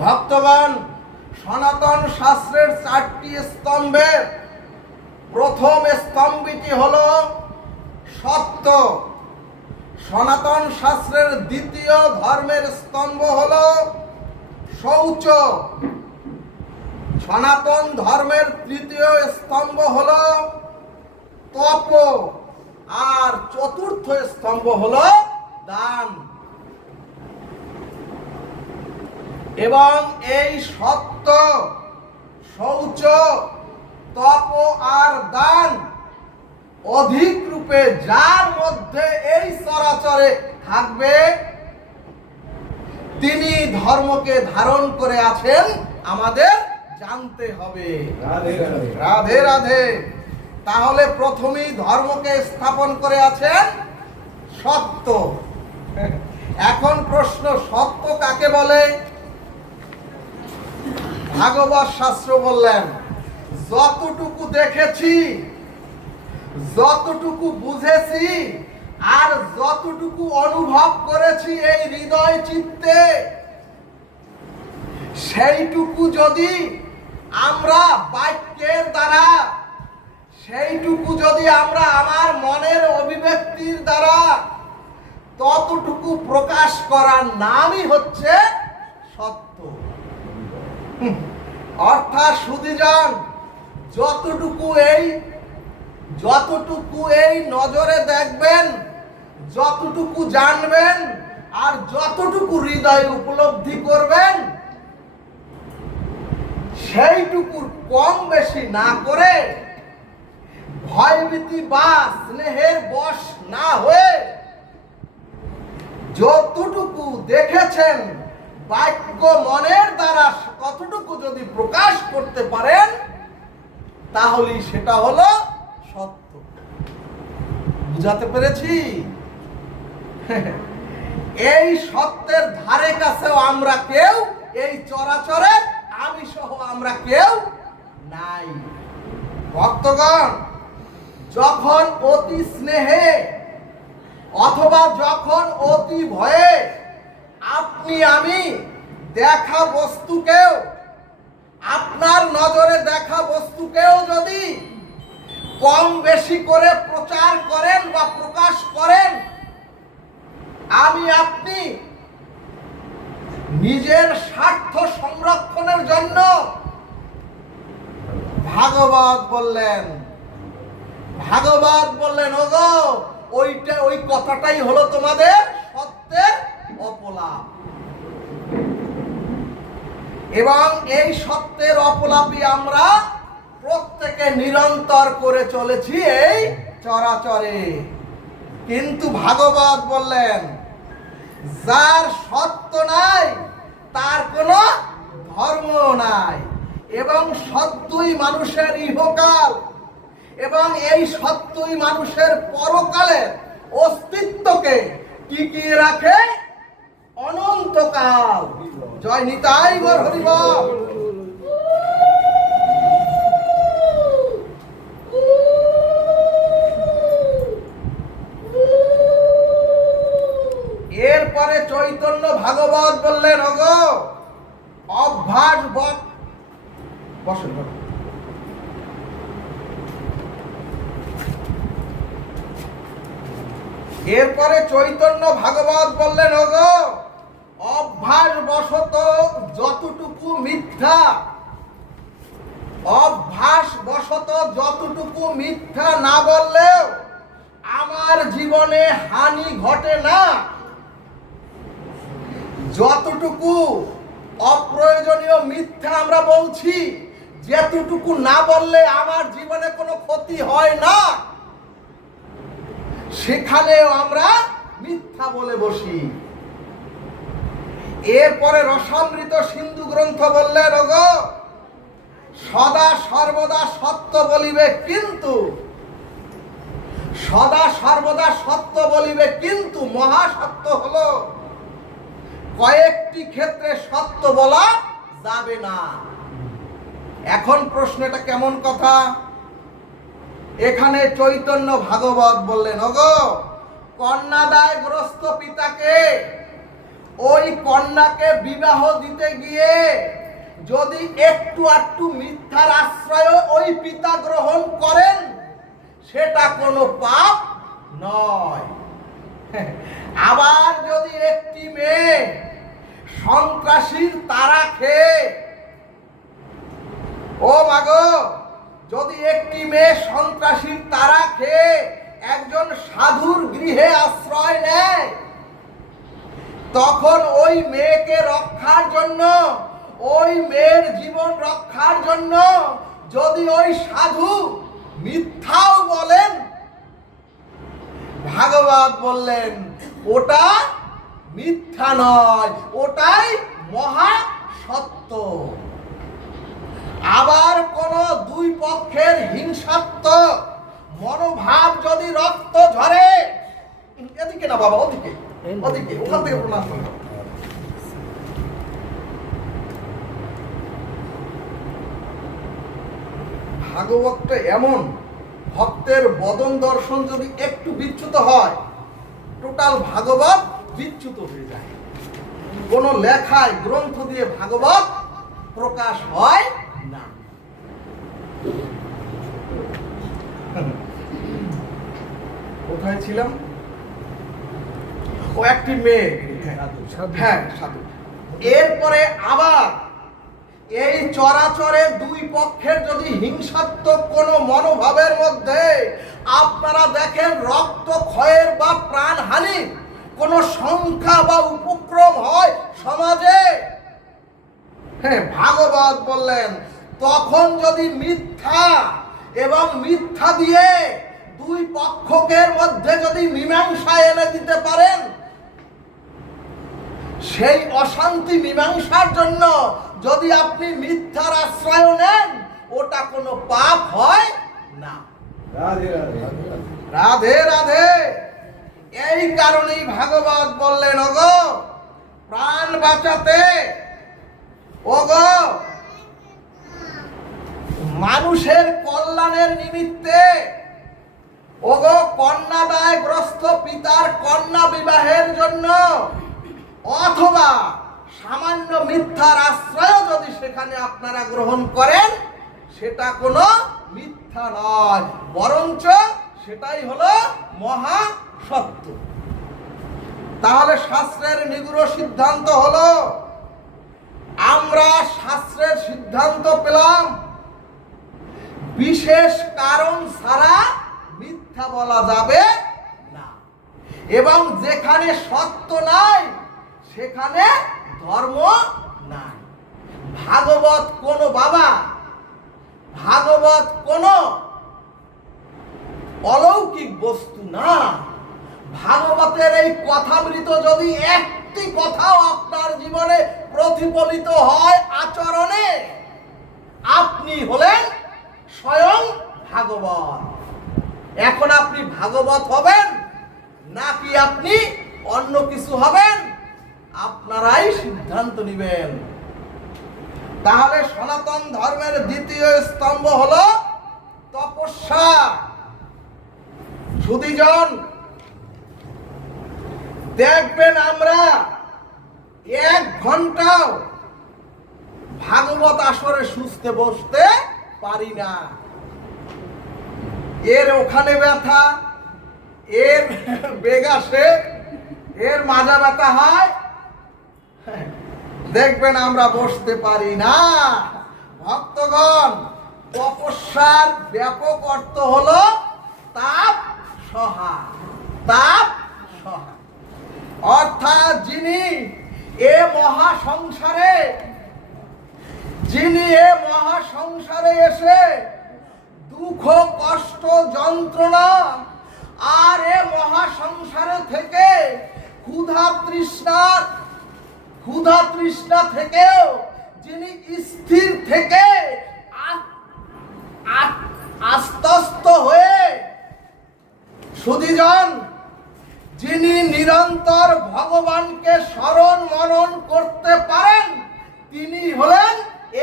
ভক্তগণ, সনাতন শাস্ত্রের 4টি স্তম্ভের প্রথম স্তম্ভটি হলো সত্য। সনাতন শাস্ত্রের দ্বিতীয় ধর্মের স্তম্ভ হলো শৌচ। সনাতন ধর্মের তৃতীয় স্তম্ভ হলো তপ। আর চতুর্থ স্তম্ভ হলো দান। এবং এই সত্য, শৌচ, তপ আর দান অধিক রূপে যার মধ্যে এই চরাচরে থাকবে তিনি ধর্মকে ধারণ করে আছেন আমাদের জানতে হবে। রাধে রাধে। তাহলে প্রথমেই ধর্মকে স্থাপন করে আছেন সত্য। এখন প্রশ্ন, সত্য কাকে বলে? ভাগবত শাস্ত্র বললেন, যতটুকু দেখেছি, যতটুকু বুঝেছি আর যতটুকু অনুভব করেছি এই হৃদয় চিত্তে, সেইটুকু যদি আমরা বাক্যের দ্বারা, সেইটুকু যদি আমরা আমার মনের অভিব্যক্তির দ্বারা ততটুকু প্রকাশ করার নামই হচ্ছে সত্য। অর্থাৎ সুধীজন, যতটুকু এই নজরে দেখবেন, যতটুকু জানবেন আর যতটুকু হৃদয়ে উপলব্ধি করবেন, সেইটুকুর কম বেশি না করে, ভয়ভীতি বা স্নেহের বশ না হয়ে যতটুকু দেখেছেন বাক্য মনের দ্বারা ততটুকু যদি প্রকাশ করতে পারেন তাহলেই সেটা হলো সত্য। বুঝাতে পেরেছি? এই সত্যের ধারে কাছেও আমরা কেউ, এই চরাচরে আমি সহ আমরা কেউ নাই। ভক্তগণ, যখন অতি স্নেহে অথবা যখন অতি ভয়ে আপনি আমি দেখা বস্তুকেও, আপনার নজরে দেখা বস্তুকেও যদি কম বেশি করে প্রচার করেন বা প্রকাশ করেন, আমি আপনি নিজের স্বার্থ সংরক্ষণের জন্য, ভাগবত বললেন ওগো, ওই কথাটাই হলো তোমাদের সত্যের অপলাপ। এবং এই সত্যের অপলাপই আমরা প্রত্যেকে নিরন্তর করে চলেছি এই চরাচরে। কিন্তু ভাগবত বললেন, যার সত্য নাই তার কোনো ধর্ম নাই। এবং সত্যই মানুষের ইহকাল এবং এই সত্যই মানুষের পরকালের অস্তিত্বকে টিকিয়ে রাখে অনন্তকাল। জয় নিতাই গৌর হরি বল। এরপরে চৈতন্য ভাগবত বললেন, ওগো অভ্যাস বসেন। এরপরে চৈতন্য ভাগবত বললেন, ওগো অভ্যাস বশত যতটুকু মিথ্যা, অভ্যাস বশত যতটুকু মিথ্যা না বললেও আমার জীবনে হানি ঘটে না। যতটুকু অপ্রয়োজনীয় মিথ্যা আমরা বলছি, যেতটুকু না বললে আমার জীবনে কোনো ক্ষতি হয় না, সেখানেও আমরা মিথ্যা বলে বসি। এরপরে রসামৃত সিন্ধু গ্রন্থ বললেন, ওগো সদা সর্বদা সত্য বলিবে, কিন্তু সদা সর্বদা সত্য বলিবে, কিন্তু মহাসত্য হলো কয়েকটি ক্ষেত্রে সত্য বলা যাবে না। এখন প্রশ্ন, এটা কেমন কথা? এখানে চৈতন্য ভাগবত বললেন, ওগো কন্যাদায়গ্রস্ত পিতাকে ওই কন্যাকে বিবাহ দিতে গিয়ে যদি একটু একটু মিথ্যার আশ্রয় ওই পিতা গ্রহণ করেন, সেটা কোনো পাপ নয়। আবার যদি একটি মেয়ে সন্ত্রাসীর তারা খেয়ে, ও মাগো, যদি একটি মেয়ে সন্ত্রাসীর তারা খেয়ে একজন সাধুর গৃহে আশ্রয় নেয়, তখন ওই মেয়েকে রক্ষার জন্য, ওই মেয়ের জীবন রক্ষার জন্য যদি ওই সাধু মিথ্যাও বলেন, ভাগবত বললেন ওটা মিথ্যা নয়, ওটাই মহা সত্য। আবার কোন দুই পক্ষের হিংসাত্মক মনোভাব যদি রক্ত ঝরে, এদিকে না বাবা, ওদিকে ওদিকে, ওখান থেকে প্রণাম করো। ভাগবতটা এমন, ভক্তের বদন দর্শন যদি একটু বিচ্যুত হয়, টোটাল ভাগবত বিচ্যুত হয়ে যায়। কোন লেখায় গ্রন্থ দিয়ে ভাগবত প্রকাশ হয় না। কোথায় ছিলাম? ও একটি মেয়ে, হ্যাঁ সাধু। এরপরে আবার এই চরাচরে দুই পক্ষের যদি হিংসাত্মক কোন মনোভাবের মধ্যে আপনারা দেখেন রক্ত ক্ষয়ের বা প্রাণহানি কোন সংখ্যা বা উপক্রম হয় সমাজে, হ্যাঁ, ভাগবত বললেন তখন যদি মিথ্যা এবং মিথ্যা দিয়ে দুই পক্ষের মধ্যে যদি মীমাংসা এনে দিতে পারেন, সেই অশান্তি মীমাংসার জন্য যদি আপনি মিথ্যার আশ্রয় নেন, ওটা কোনো পাপ হয় না। রাধে রাধে। এই কারণেই ভাগবত বললেন, ওগো প্রাণ বাঁচাতে, ওগো মানুষের কল্যাণের নিমিত্তে, ওগো কন্যাদায়গ্রস্ত পিতার কন্যা বিবাহের জন্য, অথবা সামান্য মিথ্যার আশ্রয় যদি সেখানে আপনারা গ্রহণ করেন, সেটা কোনো মিথ্যা নয়, বরঞ্চ সেটাই হলো মহা সত্য। তাহলে শাস্ত্রের নিগুড় সিদ্ধান্ত হলো, আমরা শাস্ত্রের সিদ্ধান্ত পেলাম বিশেষ কারণ ছাড়া মিথ্যা বলা যাবে না, এবং যেখানে সত্য নাই সেখানে ধর্ম নাই। ভাগবত কোন বাবা, ভাগবত কোন অলৌকিক বস্তু না। ভাগবতের এই কথামৃত যদি একটি কথাও আপনার জীবনে প্রতিফলিত হয় আচরণে, আপনি হলেন স্বয়ং ভাগবত। এখন আপনি ভাগবত হবেন নাকি আপনি অন্য কিছু হবেন, আপনারাই সিদ্ধান্ত নেবেন। তাহলে সনাতন ধর্মের দ্বিতীয় স্তম্ভ হলো তপস্যা। সুধীজন, দেখবেন আমরা 1 ঘন্টাও ভাগবত আসরে সুস্থে বসতে পারি না। এর ওখানে ব্যথা, এর বেগাসে, এর মাজা ব্যথা হয়, দেখবেন আমরা বসতে পারি না। ভক্তগণ, তপস্যার ব্যাপক অর্থ হলো তাপ সহা। তাপ সহা অর্থাৎ যিনি এ মহাসংসারে এসে দুঃখ কষ্ট যন্ত্রণা আর এ মহাসংসারে থেকে ক্ষুধা তৃষ্ণা থেকেও যিনি স্থির থেকে আস্তস্ত হয়ে, সুধীজন, যিনি নিরন্তর ভগবানকে স্মরণ মনন করতে পারেন, তিনি হলেন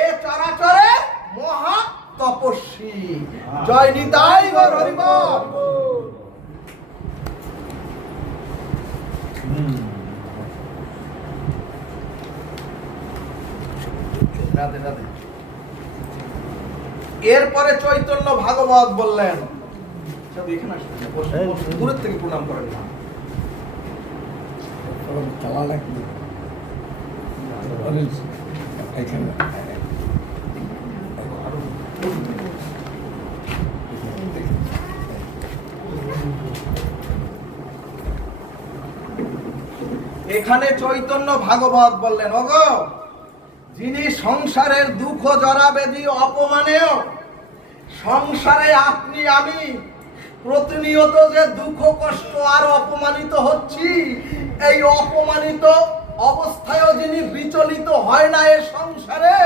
এ চরাচরে মহা তপস্বী। জয় নিতাই গৌর হরি বল। রাধে রাধে। এরপরে চৈতন্য ভাগবত বললেন, এখানে আসবেন, দূরের থেকে প্রণাম করেন না। এখানে চৈতন্য ভাগবত বললেন, ওগো যিনি সংসারের দুঃখ জরাবেদি অপমানেও, সংসারে আপনি আমি প্রতিনিয়ত যে দুঃখ কষ্ট আর অপমানিত হচ্ছি, এই অপমানিত অবস্থায়ও যিনি বিচলিত হয় না এ সংসারে,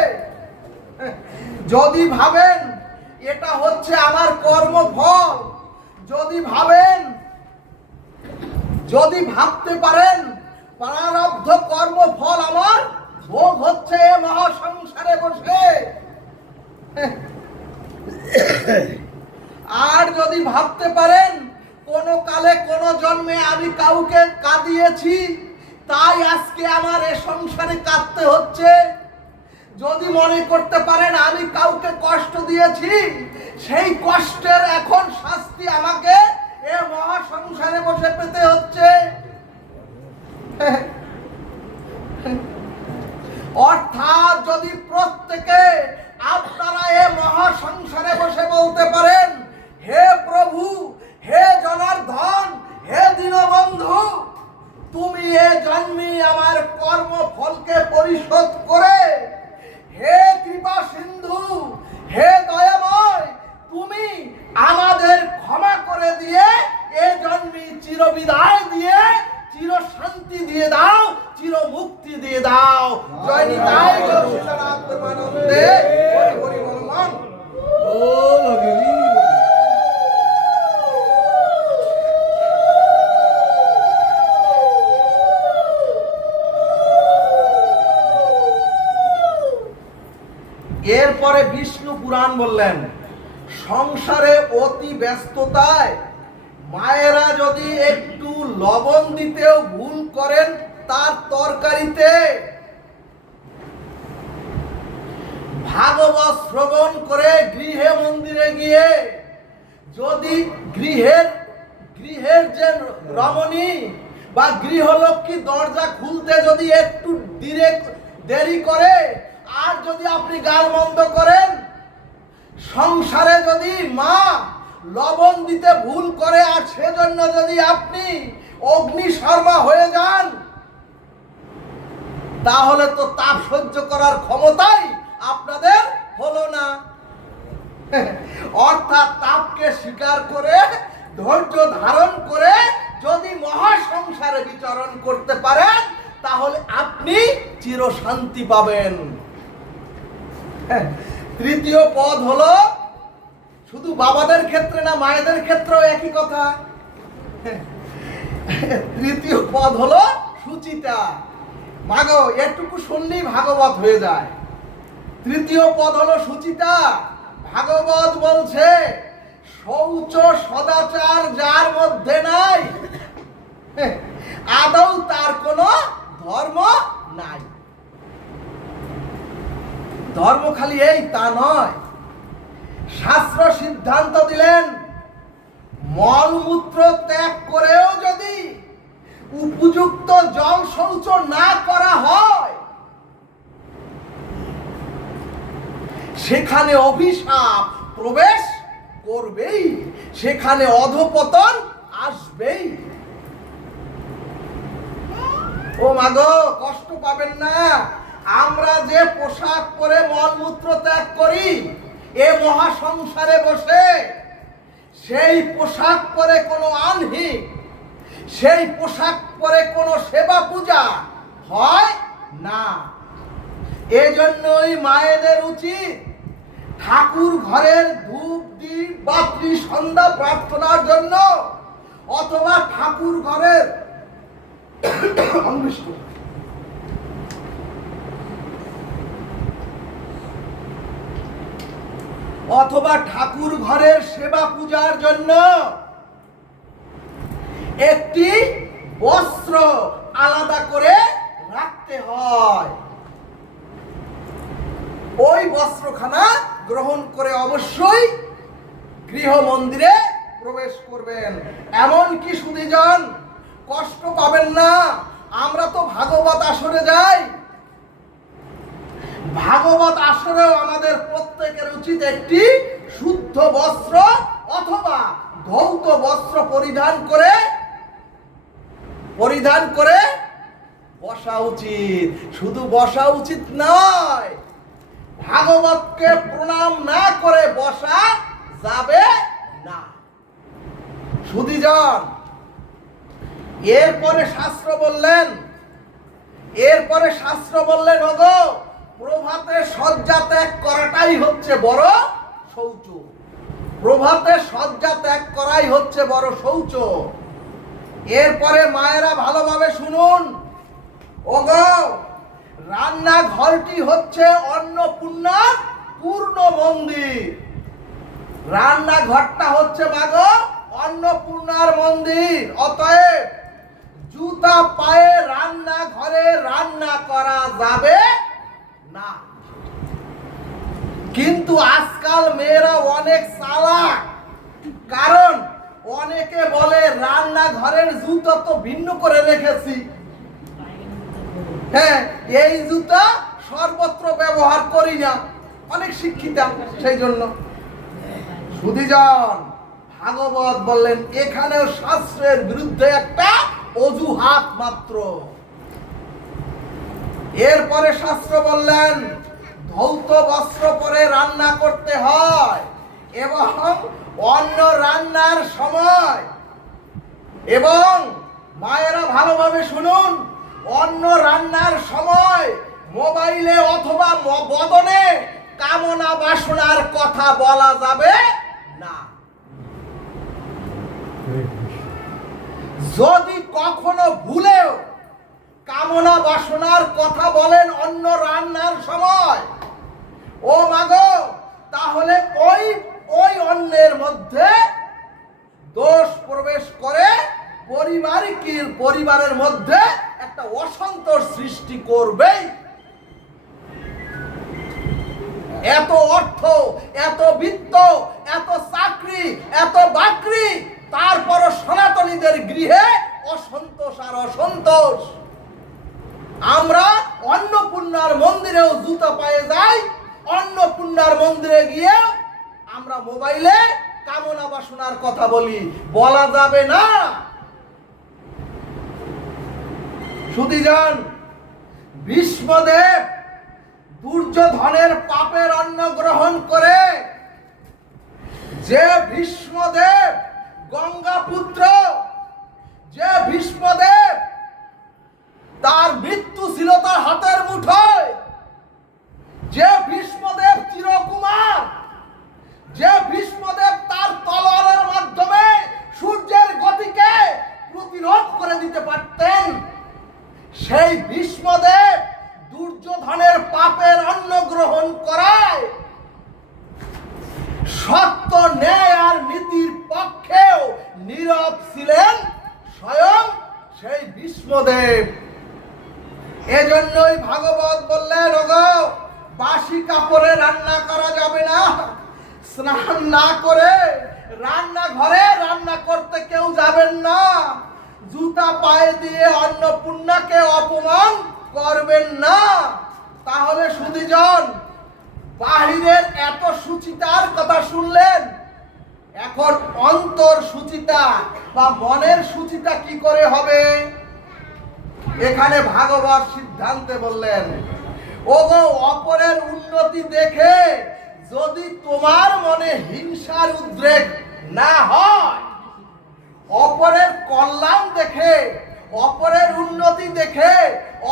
যদি ভাবেন এটা হচ্ছে আমার কর্মফল, যদি ভাবতে পারেন প্রারব্ধ কর্মফল আমার ভোগ হচ্ছে মহাসংসারে বসে, আর যদি ভাবতে পারেন কোন কালে কোন জন্মে আমি কাউকে কাঁদিয়েছি তাই আজকে আমার এ সংসারে কাঁদতে হচ্ছে, যদি মনে করতে পারেন আমি কাউকে কষ্ট দিয়েছি সেই কষ্টের এখন শাস্তি আমাকে এ মহাসংসারে বসে পেতে হচ্ছে, অর্থাৎ যদি প্রত্যেকে আপনারা এ মহাসংসারে বসে বলতে পারেন, হে প্রভু, হে জনার্দন, হে দীনবন্ধু, তুমি এ জন্মে আমার কর্মফলকে পরিশোধ করে, হে কৃপা সিন্ধু, হে দয়াময়, তুমি আমাদের ক্ষমা করে দিয়ে এ জন্মে চিরবিদায় দিয়ে চির শান্তি দিয়ে দাও, চির মুক্তি দিয়ে দাও। জয় নিতাই গৌর সীতারাম প্রেমানন্দে, হরি হরি বলমান। এরপরে বিষ্ণু পুরাণ বললেন, সংসারে অতি ব্যস্ততায় মায়েরা যদি একটু লবণ দিতেও ভুল করেন তার তরকারিতে, ভাগবত শ্রবণ করে গৃহে মন্দিরে গিয়ে যদি গৃহের যে রমণী বা গৃহলক্ষ্মী দরজা খুলতে যদি একটু দেরি করে, আর যদি আপনি গাল বন্ধ করেন, সংসারে যদি মা লবণ দিতে ভুল করে আর সেজন্য যদি আপনি অগ্নিশর্মা হয়ে যান, তাহলে তো তাপ সহ্য করার ক্ষমতাই আপনাদের হলো না। অর্থাৎ তাপকে স্বীকার করে ধৈর্য ধারণ করে যদি মহাসংসারে বিচরণ করতে পারেন তাহলে আপনি চিরশান্তি পাবেন। তৃতীয় পদ হলো, শুধু বাবাদের ক্ষেত্রে না, মায়েদের ক্ষেত্রেও একই কথা। তৃতীয় পদ হলো সুচিতা। মাগো, এটুকু শুনলেই ভাগবত হয়ে যায়। তৃতীয় পদ হলো সুচিতা। ভাগবত বলছে, শৌচ সদাচার যার মধ্যে নাই, আদৌ তার কোনো ধর্ম নাই। ধর্ম খালি এই তা নয়, শাস্ত্র সিদ্ধান্ত দিলেন মলমূত্র ত্যাগ করেও যদি উপযুক্ত জল শৌচ না করা হয় সেখানে অভিশাপ প্রবেশ করবেই, সেখানে অধপতন আসবেই। ও মাগো, কষ্ট পাবেন না। আমরা যে পোশাক পরে মলমূত্র ত্যাগ করি এ মহাসংসারে বসে, সেই পোশাক পরে কোনো আহ্নিক, সেই পোশাক পরে কোনো সেবা পূজা হয় না। এজন্যই মায়েদের উচিত ঠাকুর ঘরের ধূপ দীপ বাতি সন্ধ্যা প্রার্থনার জন্য অথবা ঠাকুর ঘরের সেবা পূজার জন্য একটি বস্ত্র আলাদা করে রাখতে হয়। ওই বস্ত্রখানা গ্রহণ করে অবশ্যই গৃহ মন্দিরে প্রবেশ করবেন। এমনকি সুধীজন কষ্ট পাবেন না, আমরা তো ভাগবত আসরে যাই, ভাগবত আসরেও আমাদের প্রত্যেকের উচিত একটি শুদ্ধ বস্ত্র অথবা ধৌত বস্ত্র পরিধান করে বসা উচিত। শুধু বসা উচিত নয়, ভাগবতকে প্রণাম না করে বসা যাবে না। সুধীজন, এরপরে শাস্ত্র বললেন ওগো, প্রভাতে শয্যা ত্যাগ করাটাই হচ্ছে বড় শৌচ। প্রভাতে শয্যা ত্যাগ করাই হচ্ছে বড় শৌচ। এরপরে মায়েরা ভালোভাবে শুনুন, ওগো, রান্নাঘরটি হচ্ছে অন্নপূর্ণার পূর্ণ মন্দির। রান্নাঘরটা হচ্ছে মাগো অন্নপূর্ণার মন্দির। অতএব জুতা পায়ে রান্নাঘরে রান্না করা যাবে না। কিন্তু আজকাল মেয়েরা অনেক চালাক, কারণ অনেকে বলে রান্নাঘরের জুতা তো ভিন্ন করে রেখেছি, হ্যাঁ এই জুতা সর্বত্র ব্যবহার করি না, অনেক শিক্ষিতা সেই জন্য। সুধীজন, ভাগবত বললেন এখানেও শাস্ত্রের বিরুদ্ধে একটা অজুহাত মাত্র। এরপরে শাস্ত্র বললেন ধৌত বস্ত্র পরে রান্না করতে হয় এবং অন্ন রান্নার সময়, এবং মায়েরা ভালোভাবে শুনুন, অন্ন রান্নার সময় মোবাইলে অথবা বদনে কামনা বাসনার কথা বলা যাবে না। যদি কখনো ভুলেও কামনা বাসনার কথা বলেন অন্ন রান্নার সময়, ও মাগো, তাহলে ওই অন্নের মধ্যে দোষ প্রবেশ করে পরিবারের মধ্যে একটা অসন্তোষ সৃষ্টি করবে। এত অর্থ, এত বিত্ত, এত চাকরি, এত বাকরি, তারপরও সনাতনীদের গৃহে অসন্তোষ আর অসন্তোষ। আমরা অন্নপূর্ণার মন্দিরেও জুতা পায়ে যাই, অন্নপূর্ণার মন্দিরে গিয়ে আমরা মোবাইলে কামনা বাসনার কথা বলা যাবে না। সুধীজন, ভীষ্মদেব দুর্যোধনের পাপের অন্ন গ্রহণ করে, যে ভীষ্মদেব গঙ্গা পুত্র, যে ভীষ্মদেব তার মৃত্যু ছিল তার হাতের মুঠোয়, যে ভীষ্মদেব চিরকুমার, যে ভীষ্মদেব তার তলোয়ারের মাধ্যমে সূর্যের গতিকে প্রতিরোধ করে দিতে পারতেন, সেই ভীষ্মদেব দুর্যোধনের পাপের অন্ন গ্রহণ করায় সত্য, ন্যায় আর নীতির পক্ষেও নীরব ছিলেন স্বয়ং সেই ভীষ্মদেব। এজন্যই ভাগবত বললেন, ওগো, বাসি কাপড়ে রান্না করা যাবে না, স্নান না করে রান্নাঘরে রান্না করতে কেউ যাবেন না, জুতা পায়ে দিয়ে অন্নপূর্ণাকে অপমান করবেন না। তাহলে সুধীজন, বাহিরের এত সুচিতার কথা শুনলেন, এখন অন্তর সুচিতা বা মনের সুচিতা কি করে হবে? এখানে ভাগবত সিদ্ধান্তে বললেন, ওগো, অপরের উন্নতি দেখে যদি তোমার মনে হিংসার উদ্রেক না হয়, অপরের কল্যাণ দেখে, অপরের উন্নতি দেখে,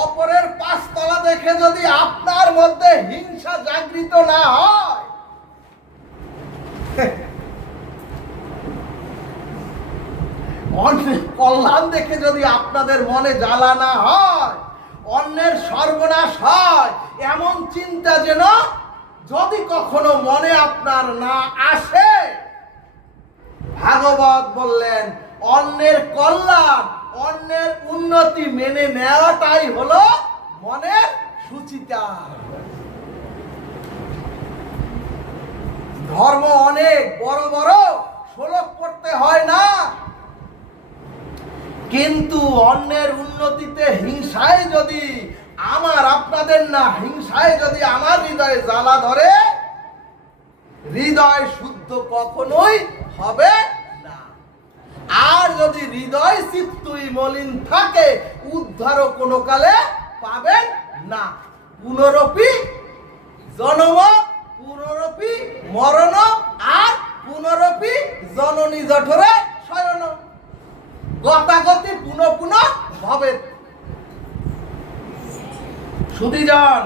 অপরের পাঁচতলা দেখে যদি আপনার মধ্যে হিংসা জাগৃত না হয়, অন্যের কল্যাণ দেখে যদি আপনাদের মনে জ্বালা না হয়, অন্যের সর্বনাশ হয়, এমন চিন্তা যেন যদি কখনো মনে আপনার না আসে, ভাগবত বললেন অন্যের কল্যাণ, অন্যের উন্নতি মেনে নেওয়াটাই হলো মনের সুচিতা। ধর্ম অনেক বড় বড় শ্লোক পড়তে হয় না, কিন্তু অন্যের উন্নতিতে হিংসায় যদি আমার আপনাদের না, হিংসায় যদি আমার হৃদয়ে জ্বালা ধরে, হৃদয় শুদ্ধ কখনোই হবে না। আর যদি হৃদয় চিত্তই মলিন থাকে, উদ্ধারও কোনো কালে পাবেন না। পুনরপি জন্ম, পুনরপি মরণ, আর পুনরপি জননী জঠরে শয়ন, গতাগতি পুনঃ পুনঃ ভবে। সুধীজন,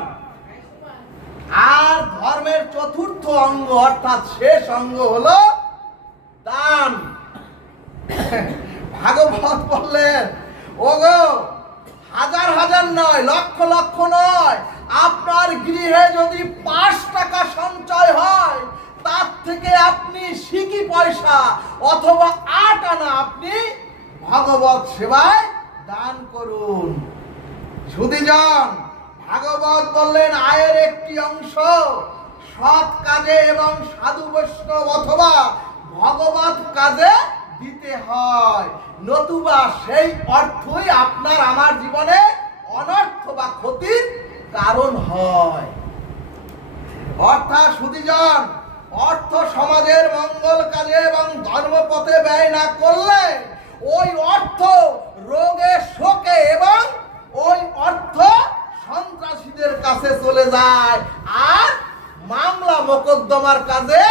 আর ধর্মের চতুর্থ অঙ্গ অর্থাৎ শেষ অঙ্গ হলো দান। ভাগবত বললেন, ওগো হাজার হাজার নয়, লক্ষ লক্ষ নয়, আপনার গৃহে যদি 5 টাকা সঞ্চয় হয়, তার থেকে আপনি সিকি পয়সা অথবা 8 আনা আপনি ভাগবত সেবায় দান করুন। সুধীজন, ভাগবত বললেন আয়ের একটি অংশ সৎ কাজে এবং সাধু বৈষ্ণব অথবা ভগবত কাজে দিতে হয়, নতুবা সেই অর্থই আপনার আমার জীবনে অনর্থ বা ক্ষতির কারণ হয়। অর্থাৎ সুধীজন, অর্থ সমাজের মঙ্গল কাজে এবং ধর্মপথে ব্যয় না করলে ওই অর্থ রোগে শোকে এবং ওই অর্থ সন্ত্রাসীদের কাছে চলে যায় আর মামলা মোকদ্দমার কাজে